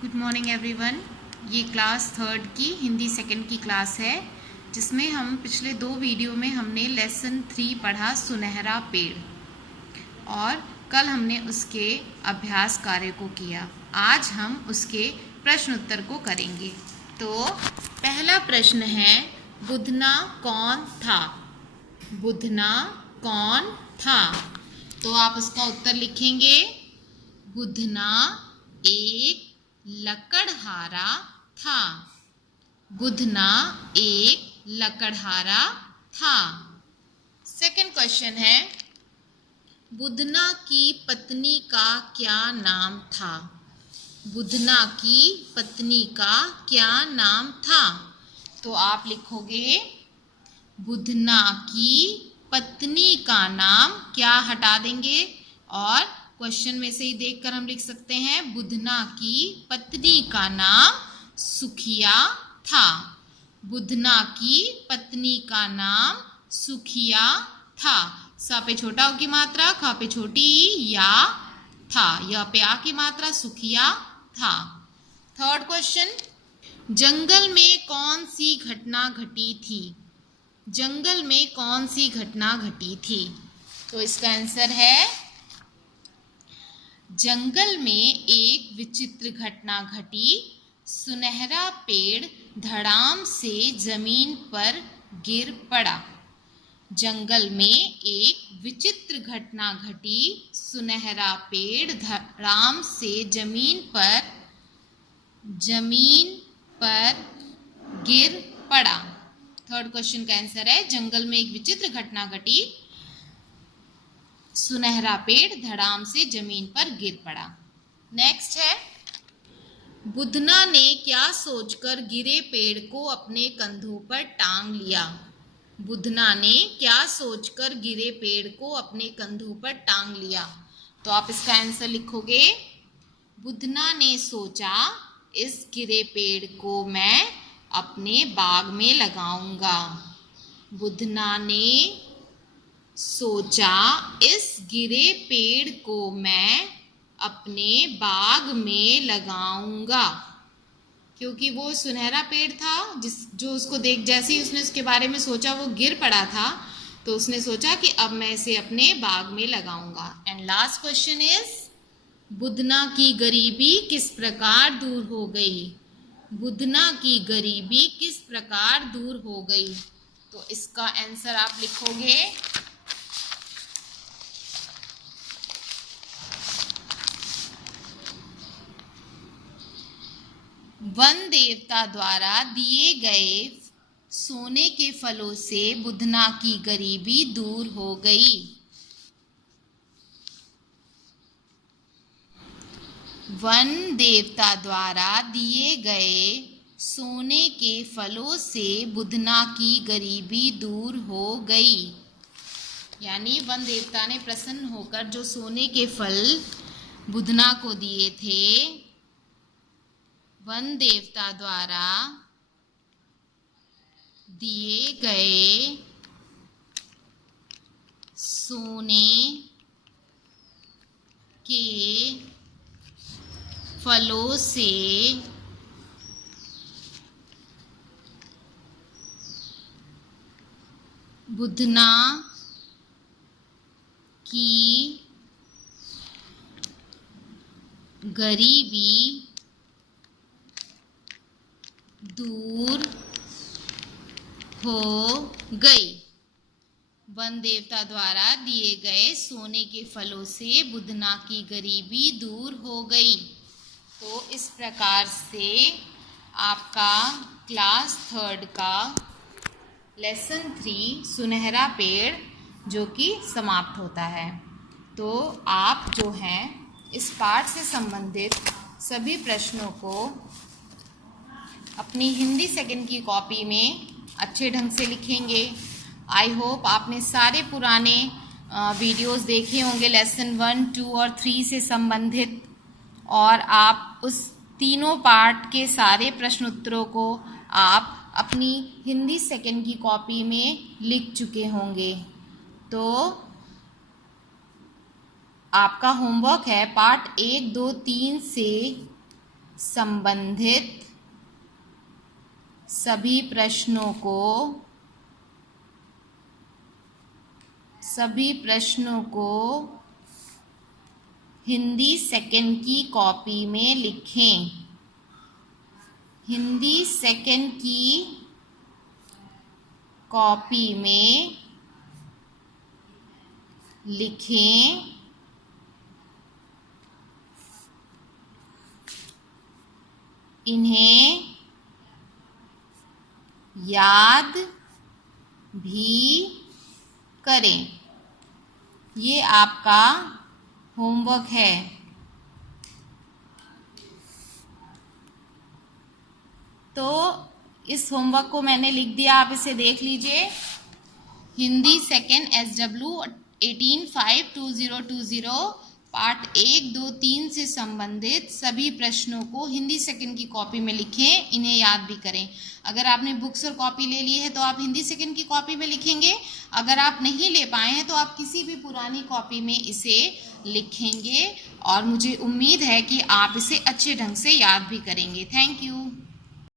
Good morning everyone. ये class third की Hindi second की क्लास है, जिसमें हम पिछले दो वीडियो में हमने लेसन 3 पढ़ा सुनहरा पेड़, और कल हमने उसके अभ्यास कार्य को किया। आज हम उसके प्रश्न उत्तर को करेंगे। तो पहला प्रश्न है, बुधना कौन था? बुधना कौन था? तो आप उसका उत्तर लिखेंगे। बुधना एक लकड़हारा था। बुधना एक लकड़हारा था। सेकंड क्वेश्चन है, बुधना की पत्नी का क्या नाम था? बुधना की पत्नी का क्या नाम था? तो आप लिखोगे, बुधना की पत्नी का नाम, क्या हटा देंगे और क्वेश्चन में से ही देखकर हम लिख सकते हैं, बुधना की पत्नी का नाम सुखिया था। बुधना की पत्नी का नाम सुखिया था। सा पे छोटा हो की मात्रा, खा पे छोटी या था, या पे आ की मात्रा, सुखिया था। थर्ड क्वेश्चन, जंगल में कौन सी घटना घटी थी? जंगल में कौन सी घटना घटी थी? तो इसका आंसर है, जंगल में एक विचित्र घटना घटी। सुनहरा पेड़ धड़ाम से जमीन पर गिर पड़ा। जंगल में एक विचित्र घटना घटी। सुनहरा पेड़ धड़ाम से जमीन पर गिर पड़ा। थर्ड क्वेश्चन का आंसर है, जंगल में एक विचित्र घटना घटी। सुनहरा पेड़ धड़ाम से जमीन पर गिर पड़ा। नेक्स्ट है, बुधना ने क्या सोचकर गिरे पेड़ को अपने कंधों पर टांग लिया? बुधना ने क्या सोचकर गिरे पेड़ को अपने कंधों पर टांग लिया? तो आप इसका आंसर लिखोगे, बुधना ने सोचा, इस गिरे पेड़ को मैं अपने बाग में लगाऊंगा। बुधना ने सोचा, इस गिरे पेड़ को मैं अपने बाग में लगाऊंगा। क्योंकि वो सुनहरा पेड़ था, जो उसको देख, जैसे ही उसने उसके बारे में सोचा वो गिर पड़ा था, तो उसने सोचा कि अब मैं इसे अपने बाग में लगाऊंगा। And last question is, Budhna की गरीबी किस प्रकार दूर हो गई? बुधना की गरीबी किस प्रकार दूर हो गई? तो इसका आंसर आप लिखोगे, वन देवता द्वारा दिए गए सोने के फलों से बुधना की गरीबी दूर हो गई। वन देवता द्वारा दिए गए सोने के फलों से बुधना की गरीबी दूर हो गई। यानी वन देवता ने प्रसन्न होकर जो सोने के फल बुधना को दिए थे, वन देवता द्वारा दिए गए सोने के फलों से बुधना की गरीबी दूर हो गई। वन देवता द्वारा दिए गए सोने के फलों से बुधना की गरीबी दूर हो गई। तो इस प्रकार से आपका क्लास थर्ड का लेसन 3 सुनहरा पेड़ जो कि समाप्त होता है। तो आप जो हैं इस पाठ से संबंधित सभी प्रश्नों को अपनी हिंदी सेकंड की कॉपी में अच्छे ढंग से लिखेंगे। आई होप आपने सारे पुराने वीडियोस देखे होंगे लेसन 1, 2 और 3 से संबंधित, और आप उस तीनों पार्ट के सारे प्रश्न उत्तरों को आप अपनी हिंदी सेकंड की कॉपी में लिख चुके होंगे। तो आपका होमवर्क है पार्ट 1, 2, 3 से संबंधित सभी प्रश्नों को हिंदी सेकंड की कॉपी में लिखें। हिंदी सेकंड की कॉपी में लिखें। इन्हें याद भी करें। ये आपका होमवर्क है। तो इस होमवर्क को मैंने लिख दिया, आप इसे देख लीजिए। हिंदी सेकेंड SW 18/5/2020 पार्ट 1, 2, 3 से संबंधित सभी प्रश्नों को हिंदी सेकेंड की कॉपी में लिखें, इन्हें याद भी करें। अगर आपने बुक्स और कॉपी ले ली है तो आप हिंदी सेकेंड की कॉपी में लिखेंगे। अगर आप नहीं ले पाए हैं तो आप किसी भी पुरानी कॉपी में इसे लिखेंगे और मुझे उम्मीद है कि आप इसे अच्छे ढंग से याद भी करेंगे। Thank you.